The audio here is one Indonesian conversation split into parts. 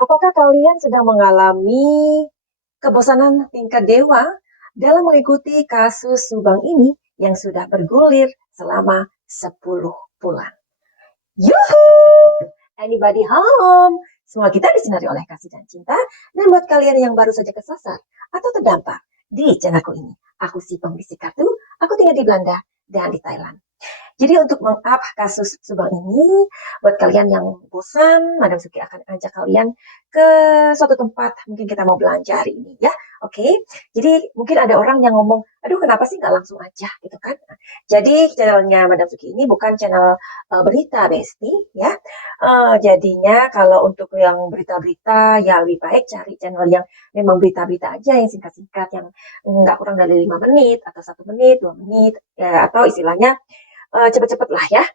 Apakah kalian sedang mengalami kebosanan tingkat dewa dalam mengikuti kasus Subang ini yang sudah bergulir selama 10 bulan? Yuhu! Anybody home? Semua kita disinari oleh kasih dan cinta. Dan buat kalian yang baru saja kesasar atau terdampak di channelku ini, aku si pembisik kartu, aku tinggal di Belanda dan di Thailand. Jadi untuk meng-up kasus Subang ini, buat kalian yang bosan, Madam Suki akan ajak kalian ke suatu tempat. Mungkin kita mau belanja hari ini ya. Oke, jadi mungkin ada orang yang ngomong, aduh kenapa sih nggak langsung aja gitu kan. Nah, jadi channelnya Madam Suki ini bukan channel berita Besti ya. Jadinya kalau untuk yang berita-berita ya lebih baik cari channel yang memang berita-berita aja yang singkat-singkat, yang nggak kurang dari 5 menit atau 1 menit, 2 menit, ya, atau istilahnya cepet-cepet lah ya.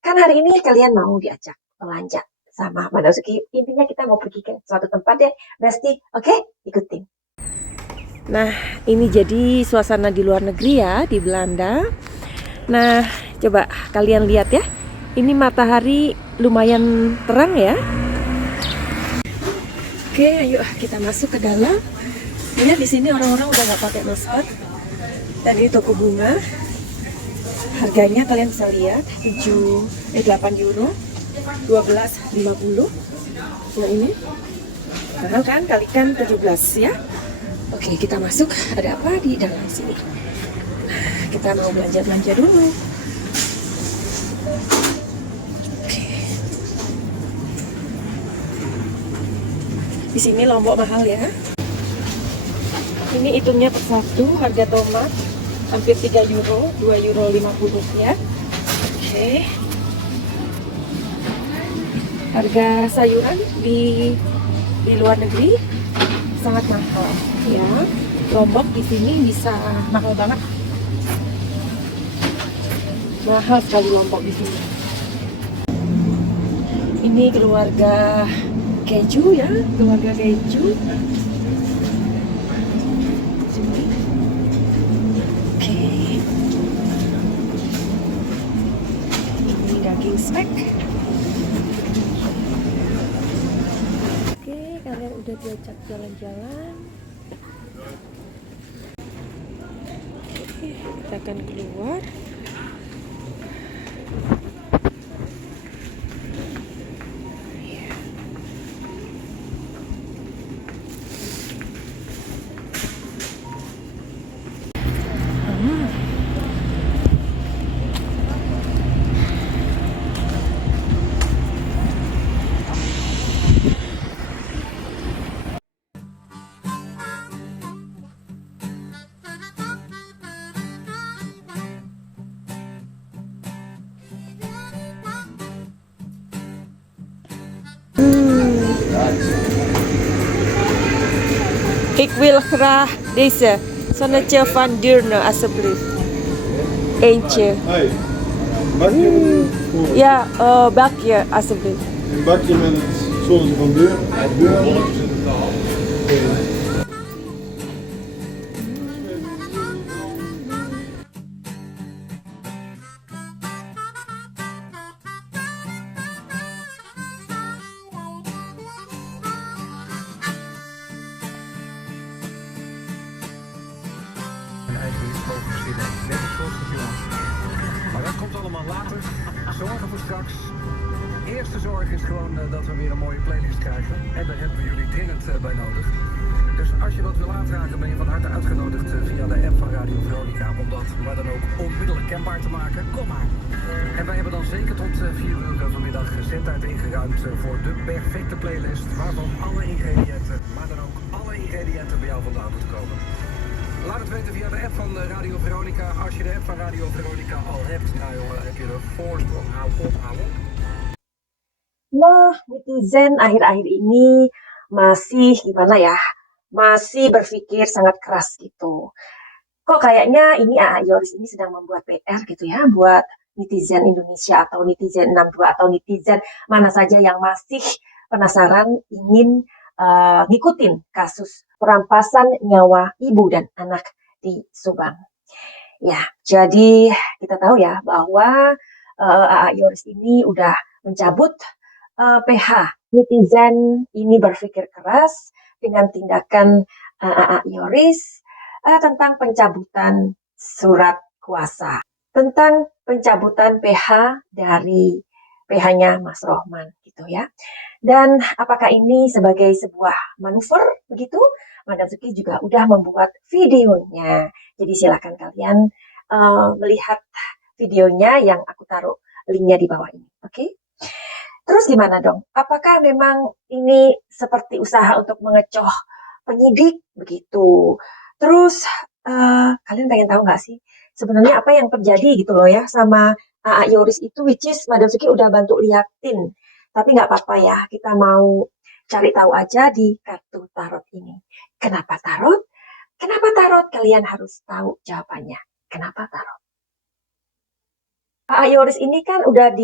Kan hari ini kalian mau diajak belanja sama Mbak Suki. Intinya kita mau pergi ke suatu tempat deh, Besti. Oke, ikutin. Nah, ini jadi suasana di luar negeri ya, di Belanda. Nah, coba kalian lihat ya. Ini matahari lumayan terang ya. Oke, ayo kita masuk ke dalam. Lihat di sini orang-orang udah nggak pakai masker. Dan ini toko bunga. Harganya kalian bisa lihat 8 euro, 12,50. Yang ini mahal kan, kalikan 17 ya. Oke, kita masuk. Ada apa di dalam sini? Nah, kita mau belanja-belanja dulu. Oke. Di sini lombok mahal ya. Ini hitungnya per satu. Harga tomat hampir 3 euro, 2,50 euro ya. Oke. Harga sayuran di luar negeri sangat mahal ya. Lombok di sini bisa mahal banget. Mahal sekali Lombok di sini. Ini keluarga keju ya, keluarga keju. Oke. Ini daging spek. Oke, kalian udah diajak jalan-jalan. Oke, kita akan keluar. Ik wil graag deze zonnetje van Deurne alsjeblieft. Eentje. Hey, bakje voor Ja, bakje alsjeblieft. een bakje met het zonnetje van deur. eigen iets mogen verzinnen. Net een soort van jongens. Maar dat komt allemaal later. Zorgen voor straks. Eerste zorg is gewoon dat we weer een mooie playlist krijgen. En daar hebben we jullie dringend bij nodig. Dus als je wat wil aanvragen ben je van harte uitgenodigd via de app van Radio Veronica. Om dat waar dan ook onmiddellijk kenbaar te maken. Kom maar. En wij hebben dan zeker tot 4 uur vanmiddag zendtijd ingeruimd voor de perfecte playlist. Waarvan alle ingrediënten, maar dan ook alle ingrediënten bij jou vandaan moeten komen. Laat het weten via de app van Radio Veronica. Als je de app van Radio Veronica al hebt, nou jongen, heb je de voorsprong. Hou op, hou op. Nah, netizen akhir-akhir ini masih gimana ya? Masih berpikir sangat keras gitu. Kok kayaknya ini Yoris ini sedang membuat PR gitu ya buat netizen Indonesia atau netizen 62 atau netizen mana saja yang masih penasaran ingin ngikutin kasus perampasan nyawa ibu dan anak di Subang. Ya, jadi kita tahu ya bahwa Yoris ini udah mencabut PH netizen ini berpikir keras dengan tindakan AA Yoris tentang pencabutan surat kuasa, tentang pencabutan PH dari PH-nya Mas Rohman gitu ya. Dan apakah ini sebagai sebuah manuver begitu? Madam Suki juga udah membuat videonya. Jadi silakan kalian melihat videonya yang aku taruh linknya di bawah ini. Oke? Terus gimana dong? Apakah memang ini seperti usaha untuk mengecoh penyidik begitu? Terus kalian pengen tahu nggak sih sebenarnya apa yang terjadi gitu loh ya sama AA Yoris itu, which is Madam Suki udah bantu liatin. Tapi nggak apa-apa ya, kita mau cari tahu aja di kartu tarot ini. Kenapa tarot? Kenapa tarot? Kalian harus tahu jawabannya. Kenapa tarot? AA Yoris ini kan udah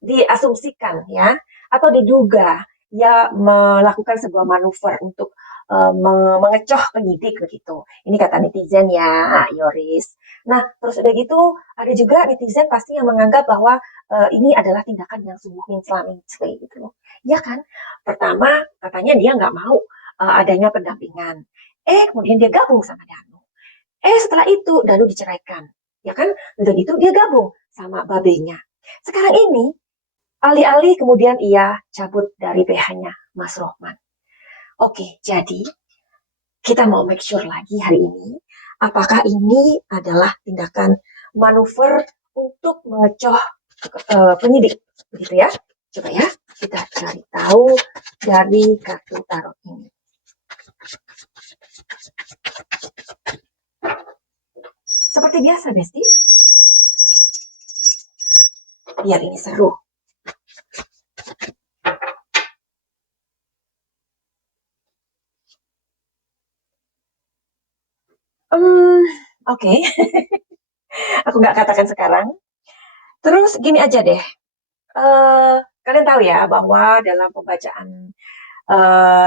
diasumsikan ya, atau diduga ya melakukan sebuah manuver untuk mengecoh penyidik begitu. Ini kata netizen ya, Yoris. Nah, terus udah gitu ada juga netizen pasti yang menganggap bahwa ini adalah tindakan yang sungguh mencela-mencela gitu loh. Ya kan? Pertama katanya dia nggak mau adanya pendampingan. Kemudian dia gabung sama Danu. Setelah itu Danu diceraikan. Ya kan? Udah gitu dia gabung sama babenya. Sekarang ini alih-alih kemudian ia cabut dari PH-nya Mas Rohman. Oke, jadi kita mau make sure lagi hari ini, apakah ini adalah tindakan manuver untuk mengecoh penyidik, begitu ya? Coba ya, kita cari tahu dari kartu tarot ini. Seperti biasa, Besti. Biar ini seru. Oke. Aku nggak katakan sekarang. Terus gini aja deh. Kalian tahu ya bahwa dalam pembacaan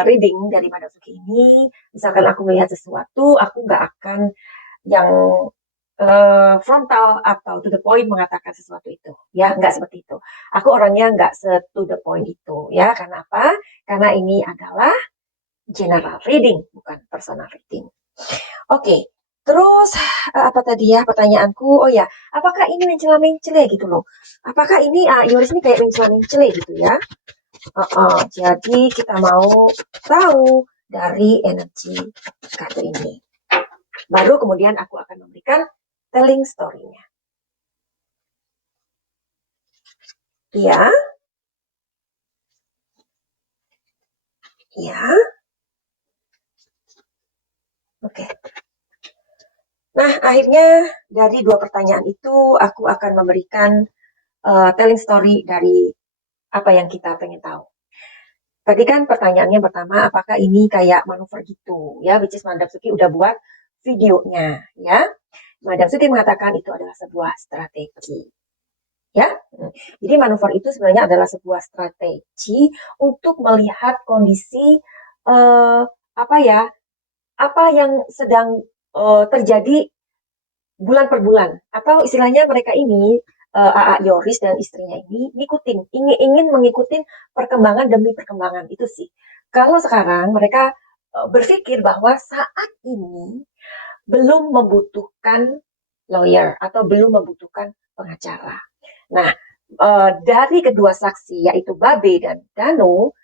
reading dari Madam Suki ini, misalkan aku melihat sesuatu, aku nggak akan yang frontal atau to the point mengatakan sesuatu itu, ya nggak seperti itu. Aku orangnya nggak to the point itu, ya. Karena apa? Karena ini adalah general reading, bukan personal reading. Oke. Terus apa tadi ya pertanyaanku? Oh ya, apakah ini mencela-mencela gitu loh? Apakah ini Yoris ini kayak mencela-mencela gitu ya? Jadi kita mau tahu dari energi kartu ini. Baru kemudian aku akan memberikan telling story-nya. Ya. Ya. Oke. Nah, akhirnya dari dua pertanyaan itu aku akan memberikan telling story dari apa yang kita pengen tahu. Tadi kan pertanyaannya pertama, apakah ini kayak manuver gitu, ya, which is Madam Suki udah buat videonya, ya. Madam Suki mengatakan itu adalah sebuah strategi, ya. Jadi manuver itu sebenarnya adalah sebuah strategi untuk melihat kondisi apa yang sedang terjadi bulan per bulan, atau istilahnya mereka ini AA Yoris dan istrinya ini ingin mengikuti perkembangan demi perkembangan itu sih. Kalau sekarang mereka berpikir bahwa saat ini belum membutuhkan lawyer atau belum membutuhkan pengacara. Nah, dari kedua saksi yaitu Babe dan Danu,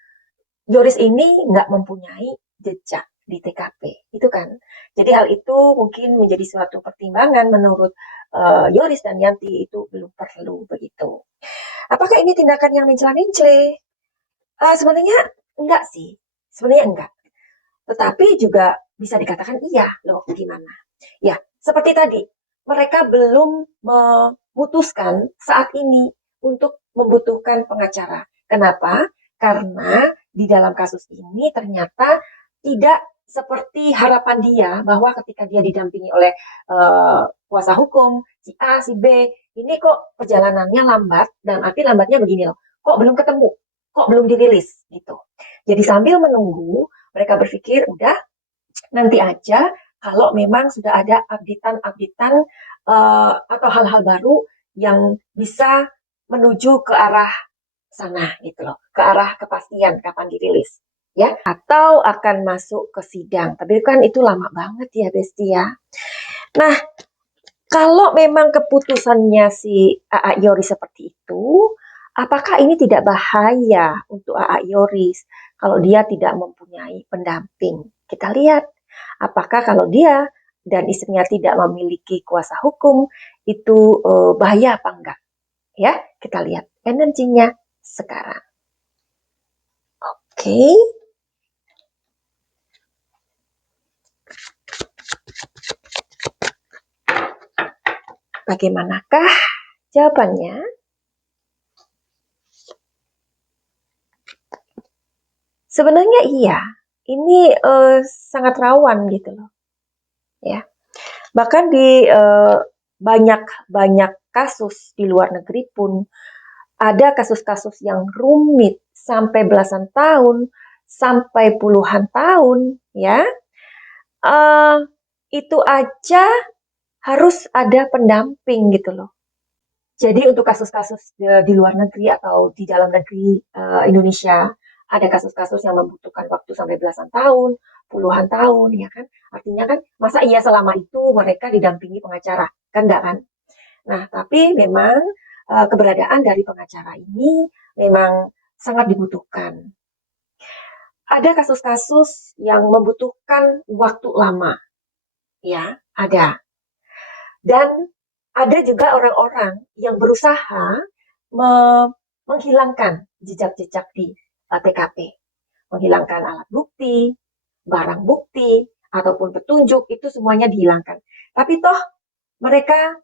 Yoris ini nggak mempunyai jejak di TKP, itu kan. Jadi hal itu mungkin menjadi suatu pertimbangan menurut Yoris dan Yanti itu belum perlu begitu. Apakah ini tindakan yang mencela-mencela? Sebenarnya enggak sih, sebenarnya enggak. Tetapi juga bisa dikatakan iya loh, gimana? Ya, seperti tadi, mereka belum memutuskan saat ini untuk membutuhkan pengacara. Kenapa? Karena di dalam kasus ini ternyata tidak seperti harapan dia bahwa ketika dia didampingi oleh kuasa hukum, si A, si B, ini kok perjalanannya lambat, dan arti lambatnya begini loh, kok belum ketemu, kok belum dirilis, gitu. Jadi sambil menunggu, mereka berpikir, udah nanti aja kalau memang sudah ada updatean atau hal-hal baru yang bisa menuju ke arah sana gitu loh. ke arah kepastian kapan dirilis, ya, atau akan masuk ke sidang. Tapi kan itu lama banget ya, Besti ya. Nah, kalau memang keputusannya si AA Yoris seperti itu, apakah ini tidak bahaya untuk AA Yoris kalau dia tidak mempunyai pendamping? Kita lihat, apakah kalau dia dan istrinya tidak memiliki kuasa hukum, itu bahaya apa enggak? Ya, kita lihat energinya sekarang. Oke. Bagaimanakah jawabannya? Sebenarnya iya, ini sangat rawan gitu loh, ya. Bahkan di banyak kasus di luar negeri pun ada kasus-kasus yang rumit sampai belasan tahun, sampai puluhan tahun, ya. Itu aja harus ada pendamping gitu loh. Jadi untuk kasus-kasus di luar negeri atau di dalam negeri Indonesia, ada kasus-kasus yang membutuhkan waktu sampai belasan tahun, puluhan tahun, ya kan? Artinya kan, masa iya selama itu mereka didampingi pengacara? Kan enggak kan? Nah, tapi memang keberadaan dari pengacara ini memang sangat dibutuhkan. Ada kasus-kasus yang membutuhkan waktu lama, ya, ada. Dan ada juga orang-orang yang berusaha menghilangkan jejak-jejak di TKP, menghilangkan alat bukti, barang bukti, ataupun petunjuk, itu semuanya dihilangkan. Tapi toh mereka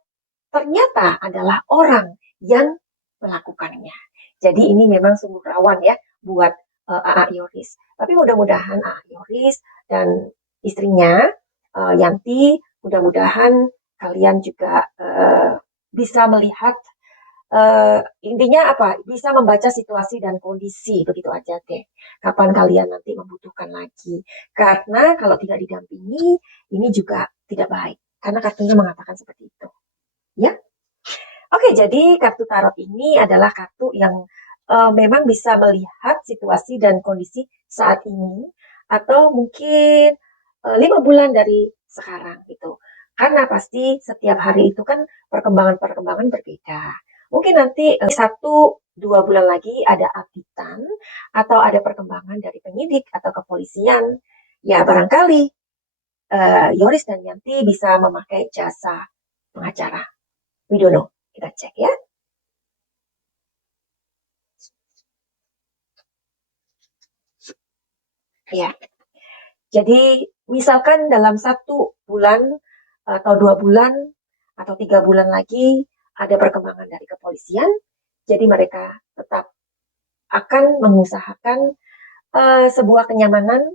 ternyata adalah orang yang melakukannya. Jadi ini memang sungguh rawan ya buat AA Yoris. Tapi mudah-mudahan AA Yoris dan istrinya Yanti, mudah-mudahan kalian juga bisa melihat intinya apa? Bisa membaca situasi dan kondisi, begitu aja deh. Kapan kalian nanti membutuhkan lagi. Karena kalau tidak didampingi, ini juga tidak baik. Karena kartunya mengatakan seperti itu. Ya. Oke, jadi kartu tarot ini adalah kartu yang memang bisa melihat situasi dan kondisi saat ini atau mungkin 5 bulan dari sekarang gitu. Karena pasti setiap hari itu kan perkembangan-perkembangan berbeda. Mungkin nanti 1-2 bulan lagi ada updatean atau ada perkembangan dari penyidik atau kepolisian. Ya barangkali Yoris dan Yanti bisa memakai jasa pengacara. We don't know. Kita cek ya. Ya. Jadi misalkan dalam 1 bulan atau 2 bulan atau 3 bulan lagi ada perkembangan dari kepolisian, jadi mereka tetap akan mengusahakan sebuah kenyamanan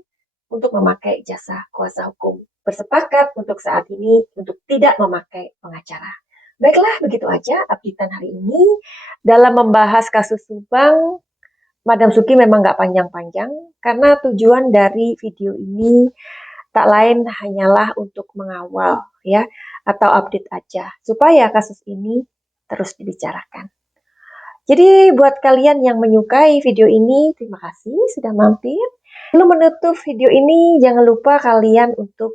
untuk memakai jasa kuasa hukum. Bersepakat untuk saat ini untuk tidak memakai pengacara. Baiklah, begitu aja updatean hari ini. Dalam membahas kasus Subang, Madam Suki memang nggak panjang-panjang, karena tujuan dari video ini tak lain hanyalah untuk mengawal ya, atau update aja, supaya kasus ini terus dibicarakan. Jadi buat kalian yang menyukai video ini, terima kasih sudah mampir. Sebelum menutup video ini, jangan lupa kalian untuk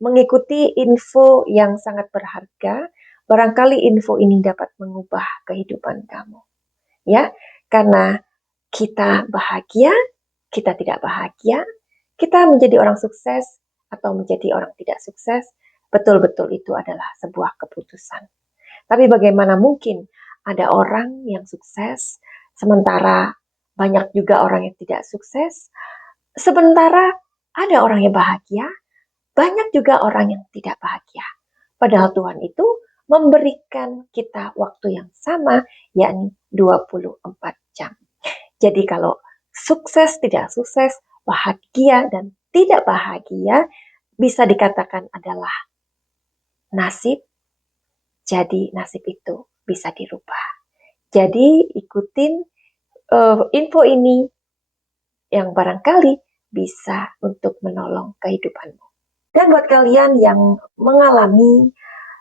mengikuti info yang sangat berharga. Barangkali info ini dapat mengubah kehidupan kamu. Ya, karena kita bahagia, kita tidak bahagia, kita menjadi orang sukses atau menjadi orang tidak sukses, betul-betul itu adalah sebuah keputusan. Tapi bagaimana mungkin ada orang yang sukses, sementara banyak juga orang yang tidak sukses, sementara ada orang yang bahagia, banyak juga orang yang tidak bahagia. Padahal Tuhan itu memberikan kita waktu yang sama, yakni 24 jam. Jadi kalau sukses, tidak sukses, bahagia dan tidak bahagia, bisa dikatakan adalah nasib. Jadi nasib itu bisa dirubah. Jadi ikutin info ini yang barangkali bisa untuk menolong kehidupanmu. Dan buat kalian yang mengalami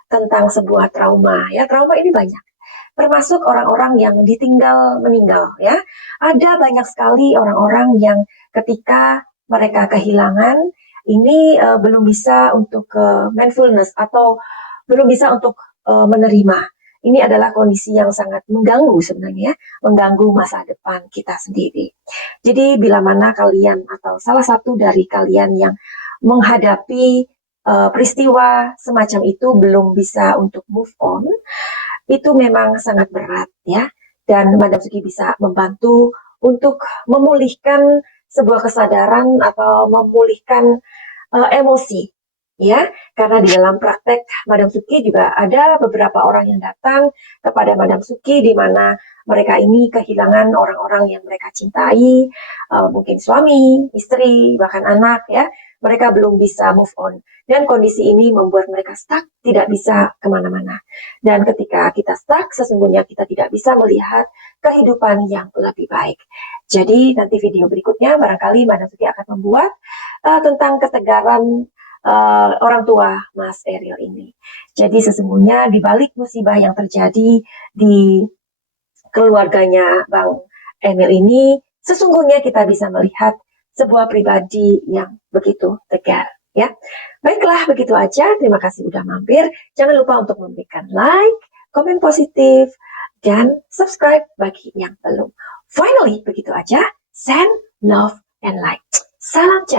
tentang sebuah trauma, ya trauma ini banyak. termasuk orang-orang yang ditinggal meninggal ya. Ada banyak sekali orang-orang yang ketika mereka kehilangan ini belum bisa untuk mindfulness atau belum bisa untuk menerima. Ini adalah kondisi yang sangat mengganggu sebenarnya, mengganggu masa depan kita sendiri. Jadi bila mana kalian atau salah satu dari kalian yang menghadapi peristiwa semacam itu belum bisa untuk move on, itu memang sangat berat ya. Dan Madam Suki bisa membantu untuk memulihkan sebuah kesadaran atau memulihkan emosi ya, karena di dalam praktek Madam Suki juga ada beberapa orang yang datang kepada Madam Suki di mana mereka ini kehilangan orang-orang yang mereka cintai, mungkin suami, istri, bahkan anak ya. Mereka belum bisa move on dan kondisi ini membuat mereka stuck, tidak bisa kemana-mana. Dan ketika kita stuck, sesungguhnya kita tidak bisa melihat kehidupan yang lebih baik. Jadi nanti video berikutnya barangkali Madam Suki akan membuat tentang ketegaran orang tua Mas Ariel ini. Jadi sesungguhnya di balik musibah yang terjadi di keluarganya Bang Emil ini, sesungguhnya kita bisa melihat sebuah pribadi yang begitu tegar. Ya, baiklah begitu aja. Terima kasih udah mampir. Jangan lupa untuk memberikan like, komen positif, dan subscribe bagi yang belum. Finally, begitu aja. Send love and light. Salam jahat.